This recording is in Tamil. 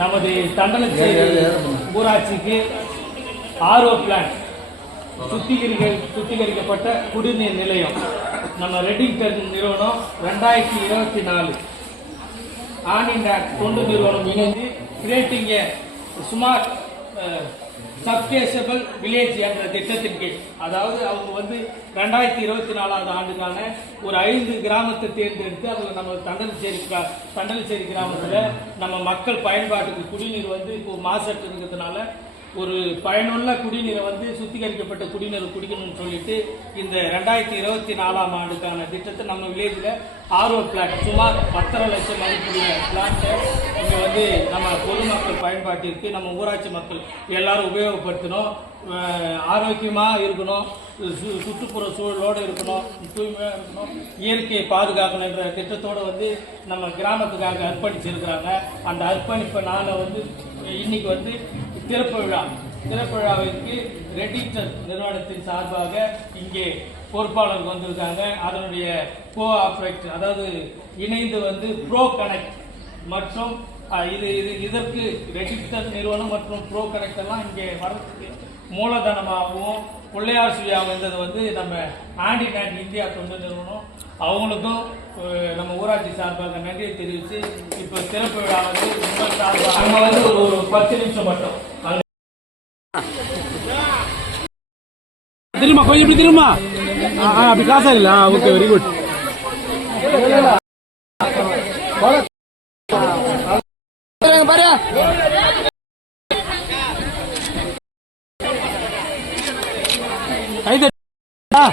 நமது தண்டலச்சேரி ஊராட்சிக்கு ஆர்ஓ பிளான்ட் சுத்திகரிக்க சுத்திகரிக்கப்பட்ட குடிநீர் நிலையம். நம்ம ரெட்டிங்டன் நிறுவனம் ரெண்டாயிரத்தி இருபத்தி நாலு. ஆன் இண்ட் ஆக்ட் தொண்டு நிறுவனம் இணைந்து கிரியேட்டிங் ஸ்மார்ட் சப்கேசபிள் வில்லேஜ் என்ற திட்டத்தின் கீழ். அதாவது அவங்க வந்து ரெண்டாயிரத்தி இருபத்தி நாலாவது ஆண்டுக்கான ஒரு ஐந்து கிராமத்தை தேர்ந்தெடுத்து அவங்க நம்ம தண்டலச்சேரி கிரா- தண்டலச்சேரி கிராமத்தில் நம்ம மக்கள் பயன்பாட்டுக்கு குடிநீர் வந்து இப்போ மாசற்று இருக்கிறதுனால ஒரு பயனுள்ள குடிநீரை வந்து சுத்திகரிக்கப்பட்ட குடிநீர் குடிக்கணும்னு சொல்லிட்டு இந்த ரெண்டாயிரத்தி இருபத்தி நாலாம் ஆண்டுக்கான திட்டத்தை நம்ம வில்லேஜில் ஆர்வ பிளாட் சுமார் பத்தரை லட்சம் மதிப்புடைய பிளாட்டை இப்போ வந்து நம்ம பொதுமக்கள் பயன்பாட்டிற்கு நம்ம ஊராட்சி மக்கள் எல்லாரும் உபயோகப்படுத்தணும். ஆரோக்கியமாக இருக்கணும். சு- சுற்றுப்புற சூழலோடு இருக்கணும். தூய்மையாக இருக்கணும். இயற்கையை பாதுகாக்கணுன்ற திட்டத்தோடு வந்து நம்ம கிராமத்துக்காக அர்ப்பணிச்சிருக்கிறாங்க. அந்த அர்ப்பணிப்பை நான் வந்து இன்னைக்கு வந்து திறப்பு விழா. திறப்பு விழாவிற்கு ரெடிட்டர் நிறுவனத்தின் சார்பாக இங்கே பொறுப்பாளர் வந்திருக்காங்க. அதனுடைய கோ ஆப்ரேட் அதாவது இணைந்து வந்து ப்ரோ கனெக்ட் மற்றும் இது இது இதற்கு ரெடிட்டர் நிறுவனம் மற்றும் ப்ரோ கனெக்ட் எல்லாம் இங்கே வரதுக்கு மூலதனமாகவும் பிள்ளையார் வந்தது வந்து நம்ம ஆண்டிநாட் இந்தியா தொண்டு நிறுவனம். அவங்களுக்கும் நம்ம ஊராட்சி சார்பாக நன்றியை தெரிவித்து இப்போ திறப்பு விழா வந்து உங்கள் சார்பாக அங்கே வந்து ஒரு பத்து நிமிஷம் மட்டும். திரும்ப கொஞ்சம் இப்படி திரும்ப. அப்படி கிளாஸ் ஆகல ஓகே வெரி குட் கை தட்டு. ஆ.